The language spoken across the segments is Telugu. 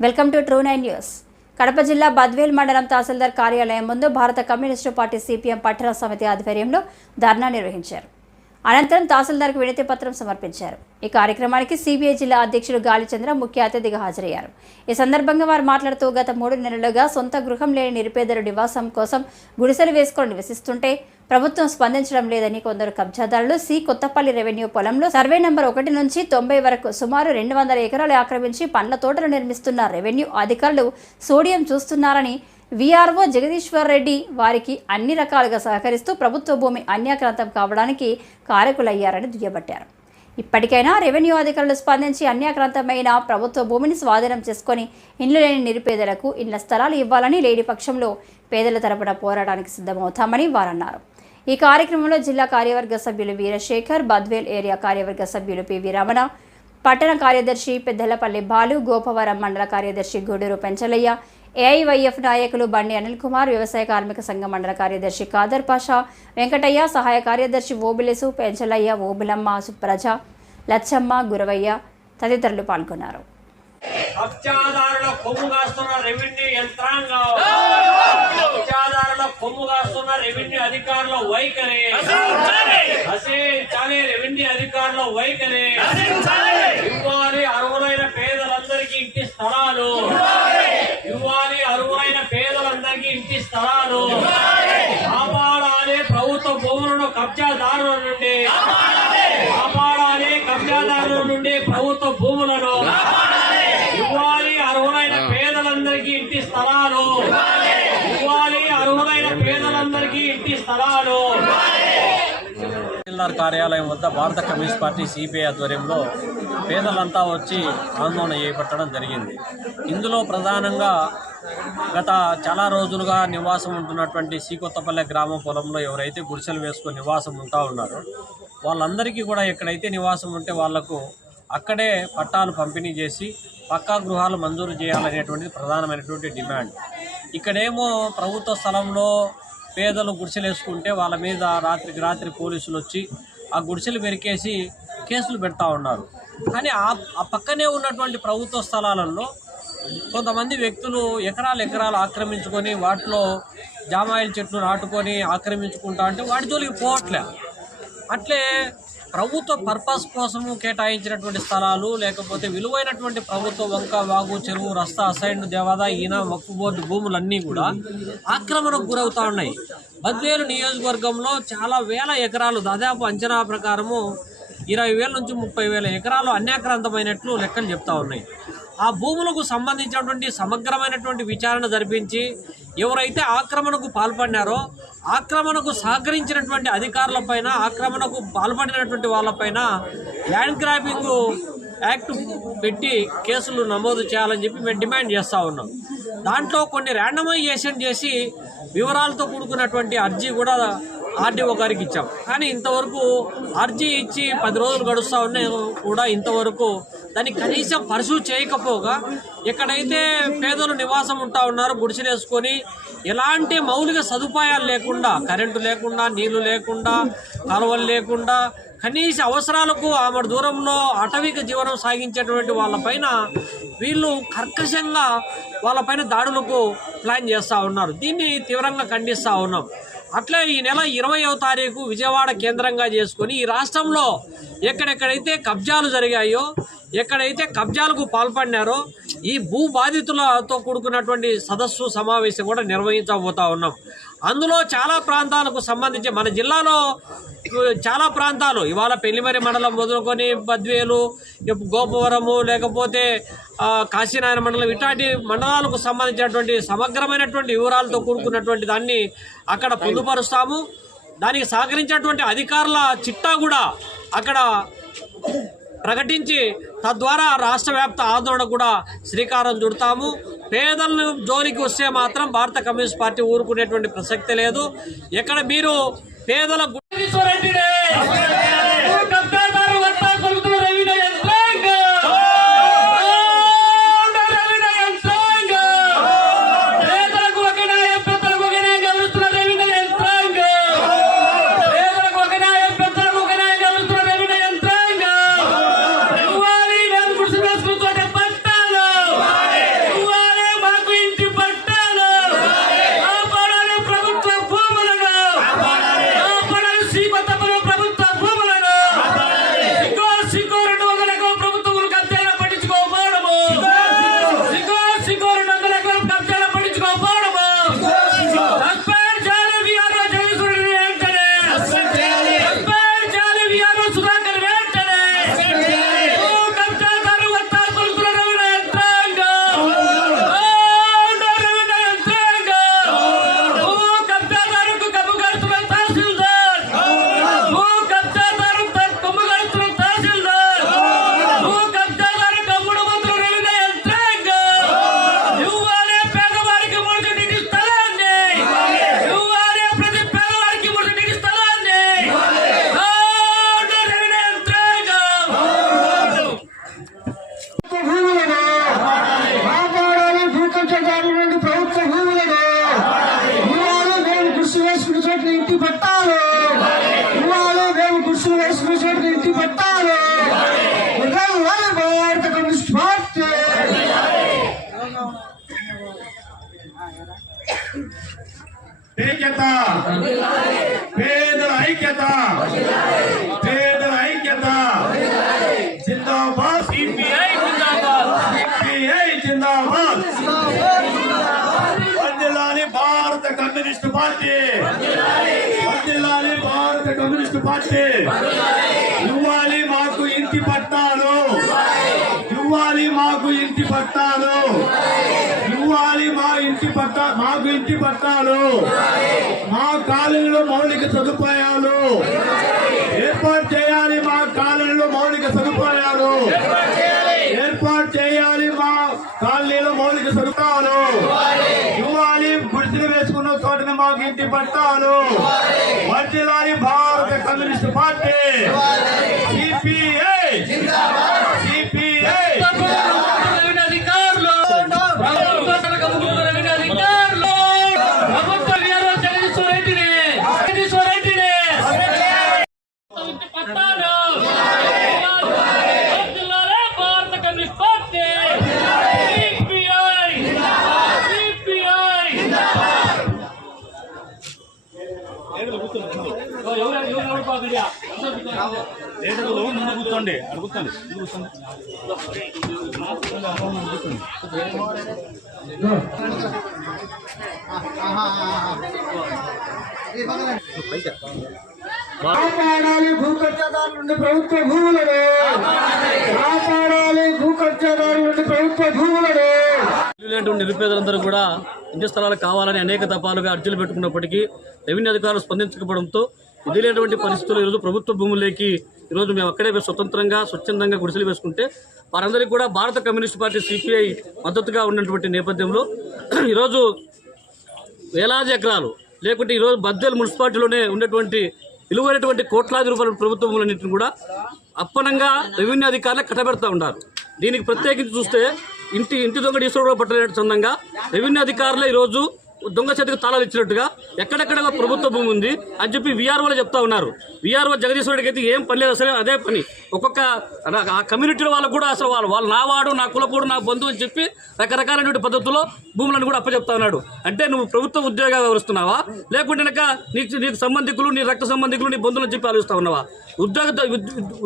Welcome to true 9 news. Kadapa జిల్లా బద్వేల్ మండలం తహసీల్దార్ కార్యాలయం ముందు భారత కమ్యూనిస్టు పార్టీ సిపిఎం పట్టణ సమితి ఆధ్వర్యంలో ధర్నా నిర్వహించారు. అనంతరం తహసీల్దార్కు వినతి పత్రం సమర్పించారు. ఈ కార్యక్రమానికి సిబిఐ జిల్లా అధ్యక్షుడు గాలిచంద్ర ముఖ్య అతిథిగా హాజరయ్యారు. ఈ సందర్భంగా వారు మాట్లాడుతూ గత 3 నెలలుగా సొంత గృహం లేని నిరుపేదల నివాసం కోసం గుడిసెలు వేసుకొని నివసిస్తుంటే ప్రభుత్వం స్పందించడం లేదని కొందరు కబ్జాదారులు కొత్తపల్లి రెవెన్యూ పొలంలో సర్వే నంబర్ 1 నుంచి 90 వరకు సుమారు 200 ఎకరాలు ఆక్రమించి పండ్ల తోటలు నిర్మిస్తున్న రెవెన్యూ అధికారులు సోడియం చూస్తున్నారని విఆర్ఓ జగదీశ్వర్ రెడ్డి వారికి అన్ని రకాలుగా సహకరిస్తూ ప్రభుత్వ భూమి అన్యాక్రాంతం కావడానికి కారకులయ్యారని దుయ్యబట్టారు. ఇప్పటికైనా రెవెన్యూ అధికారులు స్పందించి అన్యాక్రాంతమైన ప్రభుత్వ భూమిని స్వాధీనం చేసుకుని ఇండ్లు లేని నిరుపేదలకు ఇళ్ల స్థలాలు ఇవ్వాలని, లేని పక్షంలో పేదల తరపున పోరాటానికి సిద్ధమవుతామని వారన్నారు. ఈ కార్యక్రమంలో జిల్లా కార్యవర్గ సభ్యులు వీరశేఖర్, బద్వేల్ ఏరియా కార్యవర్గ సభ్యులు పివి రమణ, పట్టణ కార్యదర్శి పెద్దలపల్లి బాలు, గోపవరం మండల కార్యదర్శి గూడూరు పెంచలయ్య, ఏఐవైఎఫ్ నాయకులు బండి అనిల్ కుమార్, వ్యవసాయ కార్మిక సంఘ మండల కార్యదర్శి ఖాదర్ పాషా, వెంకటయ్య, సహాయ కార్యదర్శి ఓబిలెసు, పెంచలయ్య, ఓబులమ్మ, సుప్రజ, లచ్చమ్మ, గురవయ్య తదితరులు పాల్గొన్నారు. కబ్జాదారుల కొమ్ము కాస్తున్న రెవెన్యూ యంత్రాంగం, కబ్జాదారుల కొమ్ము కాస్తున్న రెవెన్యూ అధికారుల వైఖరి నశించాలి. రెవెన్యూ అధికారుల వైఖరి ఇవ్వాలి. అర్హులైన పేదలందరికీ ఇంటి స్థలాలు ఇవ్వాలి. అర్హులైన పేదలందరికీ ఇంటి స్థలాలు కాపాడాలి. ప్రభుత్వ భూములను కబ్జాదారుల నుండి కాపాడాలి. కబ్జాదారుల నుండి ప్రభుత్వ భూములను ఇవ్వాలి. అర్హులైన పేదలందరికీ ఇంటి స్థలాలు ఇవ్వాలి. అర్హులైన పేదలందరికీ ఇంటి స్థలాలు. తహసీల్దార్ కార్యాలయం వద్ద భారత కమ్యూనిస్ట్ పార్టీ సిపిఐ ఆధ్వర్యంలో పేదలంతా వచ్చి ఆందోళన చేపట్టడం జరిగింది. ఇందులో ప్రధానంగా గత చాలా రోజులుగా నివాసం ఉంటున్నటువంటి కొత్తపల్లి గ్రామ పొలంలో ఎవరైతే గుడిసెలు వేసుకొని నివాసం ఉంటా ఉన్నారో వాళ్ళందరికీ కూడా ఎక్కడైతే నివాసం ఉంటే వాళ్లకు అక్కడే పట్టాలు పంపిణీ చేసి పక్కా గృహాలు మంజూరు చేయాలనేటువంటిది ప్రధానమైనటువంటి డిమాండ్. ఇక్కడేమో ప్రభుత్వ స్థలంలో పేదలు గుడిసెలు వేసుకుంటే వాళ్ళ మీద రాత్రికి రాత్రి పోలీసులు వచ్చి ఆ గుడిసెలు పెరికేసి కేసులు పెడతా ఉన్నారు. కానీ ఆ పక్కనే ఉన్నటువంటి ప్రభుత్వ స్థలాలలో కొంతమంది వ్యక్తులు ఎకరాలు ఆక్రమించుకొని వాటిలో జామాయిల చెట్లు నాటుకొని ఆక్రమించుకుంటా అంటే వాటి జోలికి పోవట్లే. అట్లే ప్రభుత్వ పర్పస్ కోసము కేటాయించినటువంటి స్థలాలు లేకపోతే విలువైనటువంటి ప్రభుత్వ వంక, వాగు, చెరువు, రస్తా, అసైన్డ్, దేవాదా, ఈనా, వక్ఫ్ బోర్డు భూములన్నీ కూడా ఆక్రమణకు గురవుతూ ఉన్నాయి. బద్వేలు నియోజకవర్గంలో చాలా వేల ఎకరాలు, దాదాపు అంచనా ప్రకారము 20,000 నుంచి 30,000 ఎకరాలు అన్యాక్రాంతమైనట్లు లెక్కలు చెప్తా ఉన్నాయి. ఆ భూములకు సంబంధించినటువంటి సమగ్రమైనటువంటి విచారణ జరిపించి ఎవరైతే ఆక్రమణకు పాల్పడినారో ఆక్రమణకు సహకరించినటువంటి అధికారులపైన, ఆక్రమణకు పాల్పడినటువంటి వాళ్ళపైన ల్యాండ్ గ్రాబింగ్ యాక్ట్ పెట్టి కేసులు నమోదు చేయాలని చెప్పి మేము డిమాండ్ చేస్తూ ఉన్నాం. దాంట్లో కొన్ని ర్యాండమైజేషన్ చేసి వివరాలతో కూడుకున్నటువంటి అర్జీ కూడా ఆర్డీఓ గారికి ఇచ్చాం. కానీ ఇంతవరకు అర్జీ ఇచ్చి 10 రోజులు గడుస్తూ ఉన్నాయి కూడా ఇంతవరకు దాన్ని కనీసం పరిశీలి చేయకపోగా ఎక్కడైతే పేదలు నివాసం ఉంటా ఉన్నారో గుడిసెలు వేసుకొని ఎలాంటి మౌలిక సదుపాయాలు లేకుండా, కరెంటు లేకుండా, నీళ్లు లేకుండా, కాలువలు లేకుండా, కనీస అవసరాలకు ఆమె దూరంలో అటవిక జీవనం సాగించేటువంటి వాళ్ళపైన వీళ్ళు కర్కశంగా వాళ్ళపైన దాడులకు ప్లాన్ చేస్తూ ఉన్నారు. దీన్ని తీవ్రంగా ఖండిస్తూ ఉన్నాం. అట్లే ఈ నెల 20వ తారీఖు విజయవాడ కేంద్రంగా చేసుకుని ఈ రాష్ట్రంలో ఎక్కడెక్కడైతే కబ్జాలు జరిగాయో, ఎక్కడైతే కబ్జాలకు పాల్పడినారో ఈ భూ బాధితులతో కూడుకున్నటువంటి సదస్సు సమావేశం కూడా నిర్వహించబోతా ఉన్నాం. అందులో చాలా ప్రాంతాలకు సంబంధించి మన జిల్లాలో చాలా ప్రాంతాలు ఇవాళ పెళ్లిమరి మండలం మొదలుకొని బద్వేలు, గోపవరము, లేకపోతే కాశీనారాయణ మండలం, ఇట్లాంటి మండలాలకు సంబంధించినటువంటి సమగ్రమైనటువంటి వివరాలతో కూడుకున్నటువంటి దాన్ని అక్కడ పొందుపరుస్తాము. దానికి సహకరించినటువంటి అధికారుల చిట్టా కూడా అక్కడ ప్రకటించి తద్వారా రాష్ట్ర వ్యాప్త ఆందోళన కూడా శ్రీకారం చుడతాము. పేదలను జోలికి వస్తే మాత్రం భారత కమ్యూనిస్ట్ పార్టీ ఊరుకునేటువంటి ప్రసక్తి లేదు. ఎక్కడ మీరు పేదల ఐక్యత పేదల ఐక్యత పేదల ఐక్యత జిందాబాద్ సిపిఐ జిందాబాద్ సిపిఐ జిందాబాద్ వర్ధిల్లాలి భారత కమ్యూనిస్ట్ పార్టీ వర్ధిల్లాలి భారత కమ్యూనిస్ట్ పార్టీ ఇవ్వాలి మాకు ఇంటి పట్టాలు ఇవ్వాలి మాకు ఇంటి పట్టాలు ఇవ్వాలి మాకు ఇంటి పట్టాలు మా కాలనీలో మౌలిక సదుపాయాలు ఏర్పాటు చేయాలి మా కాలనీలో మౌలిక సదుపాయాలు ఏర్పాటు చేయాలి మా కాలనీలో మౌలిక సదుపాయాలు ఇవ్వాలి గుడిసెలు వేసుకున్న చోటని మాకు ఇంటి పట్టాలు వర్ధిల్లాలి భారత కమ్యూనిస్ట్ పార్టీ సిపిఐ సిపిఐ అధికారులు ప్రభుత్వ పట్టాలు భారత కమ్యూనిస్ట్ పార్టీ సిపిఐ ముందు కూర్చోండి అడుగుతాండి కాపాడాలి భూకబ్జాదారుల నుండి ప్రభుత్వ భూములను కాపాడాలి భూకబ్జాదారుల నుండి ప్రభుత్వ భూములను లేనటువంటి నిరుపేదలందరూ కూడా ఇంటి స్థలాలు కావాలని అనేక దఫాలుగా అర్జీలు పెట్టుకున్నప్పటికీ రెవెన్యూ అధికారులు స్పందించకపోవడంతో ఇది లేనటువంటి పరిస్థితులు ఈరోజు ప్రభుత్వ భూముల్లోకి ఈరోజు మేము అక్కడే స్వతంత్రంగా స్వచ్ఛందంగా గుడిసెలు వేసుకుంటే వారందరికీ కూడా భారత కమ్యూనిస్ట్ పార్టీ సిపిఐ మద్దతుగా ఉన్నటువంటి నేపథ్యంలో ఈరోజు వేలాది ఎకరాలు లేకుంటే ఈరోజు బద్వేల్ మున్సిపాలిటీలోనే ఉన్నటువంటి విలువైనటువంటి కోట్లాది రూపాయల ప్రభుత్వ భూములన్నింటిని కూడా అప్పనంగా రెవెన్యూ అధికారులు కట్టబెడతా ఉన్నారు. దీనికి ప్రత్యేకించి చూస్తే ఇంటి దొంగ ఈశ్వరరావు పట్టలేని సందంగా రెవెన్యూ అధికారులే ఈరోజు దొంగ చేతికి తాళాలు ఇచ్చినట్టుగా ఎక్కడెక్కడ ప్రభుత్వ భూమి ఉంది అని చెప్పి వీఆర్ఓలు చెప్తా ఉన్నారు. వీఆర్ఓ జగదీశ్వర రెడ్డికి అయితే ఏం పని లేదు, అసలు అదే పని. ఒక్కొక్క ఆ కమ్యూనిటీలో వాళ్ళకు కూడా అసలు వాళ్ళు నావాడు నా కులపోడు నా బంధువు అని చెప్పి రకరకాలైనటువంటి పద్ధతుల్లో భూములను కూడా అప్పచెప్తా ఉన్నాడు. అంటే నువ్వు ప్రభుత్వ ఉద్యోగంగా వ్యవహరిస్తున్నావా, లేకుంటే నీకు సంబంధికులు నీ రక్త సంబంధికులు నీ బంధువులు అని చెప్పి ఆలోచిస్తా ఉన్నావా?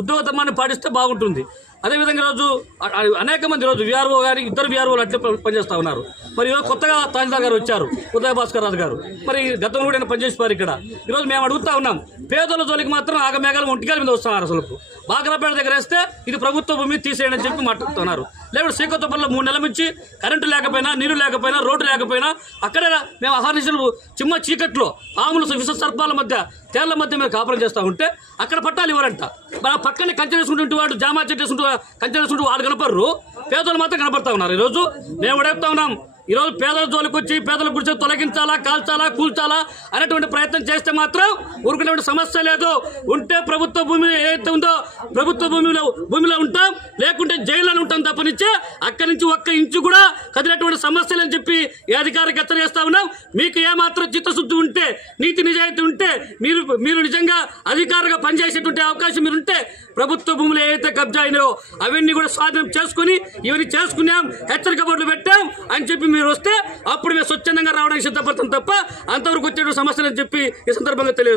ఉద్యోగధర్మాన్ని పాటిస్తే బాగుంటుంది. అదేవిధంగా ఈరోజు అనేక మంది ఈరోజు వీఆర్ఓ గారి ఇద్దరు వీఆర్ఓలు అట్లే పనిచేస్తూ ఉన్నారు. మరి ఈరోజు కొత్తగా తహసీల్దార్ గారు వచ్చారు, ఉదయ భాస్కర్ రాజు గారు. మరి గతంలో కూడా ఆయన పనిచేసిపోయారు ఇక్కడ. ఈరోజు మేము అడుగుతా ఉన్నాం, పేదల జోలికి మాత్రం ఆగమేఘాలు ఒంటికాల మీద వస్తున్నారు. అసలు బాగ్రాపేట దగ్గర వేస్తే ఇది ప్రభుత్వ భూమి తీసేయడం చెప్పి మాట్లాడుతున్నారు. లేకపోతే శ్రీకొత్తపల్లిలో 3 నెలల నుంచి కరెంటు లేకపోయినా, నీరు లేకపోయినా, రోడ్డు లేకపోయినా అక్కడే మేము అహర్నిశలు చిమ్మ చీకట్లో పాములు విష సర్పాల మధ్య తేళ్ల మధ్య మేము కాపురం చేస్తూ ఉంటే అక్కడ పట్టాలు ఇవ్వరంట. మన పక్కనే కంచె వేసుకుంటూ వాడు జామా చెట్టు వేసుకుంటూ కంచె వేసుకుంటూ వాడు కనపడరు, పేదలు మాత్రం కనపడతా ఉన్నారు. ఈరోజు మేము అడుగుతా ఉన్నాం, ఈరోజు పేదల జోలికి వచ్చి పేదల గురించి తొలగించాలా, కాల్చాలా, కూల్చాలా అనేటువంటి ప్రయత్నం చేస్తే మాత్రం ఊరుకునేటువంటి సమస్య లేదు. ఉంటే ప్రభుత్వ భూమి ఏదైతే ఉందో ప్రభుత్వ భూమిలో ఉంటాం, లేకుంటే జైల్లో ఉంటాం తప్పనిచ్చే అక్కడి నుంచి ఒక్క ఇంచు కూడా కదిలేటువంటి సమస్యలు అని చెప్పి ఈ అధికారికి హెచ్చరిస్తా ఉన్నాం. మీకు ఏమాత్రం చిత్తశుద్ధి ఉంటే, నీతి నిజాయితీ ఉంటే, మీరు నిజంగా అధికారులుగా పనిచేసేటువంటి అవకాశం మీరుంటే ప్రభుత్వ భూములు ఏదైతే కబ్జా అయినాయో అవన్నీ కూడా స్వాధీనం చేసుకుని ఇవన్నీ చేసుకున్నాం, హెచ్చరిక బోర్డులు పెట్టాం అని చెప్పి మీరు వస్తే అప్పుడు మేము స్వచ్ఛందంగా రావడానికి సిద్ధపడతాం తప్ప అంతవరకు వచ్చే సమస్యలు అని చెప్పి ఈ సందర్భంగా తెలియజేస్తాం.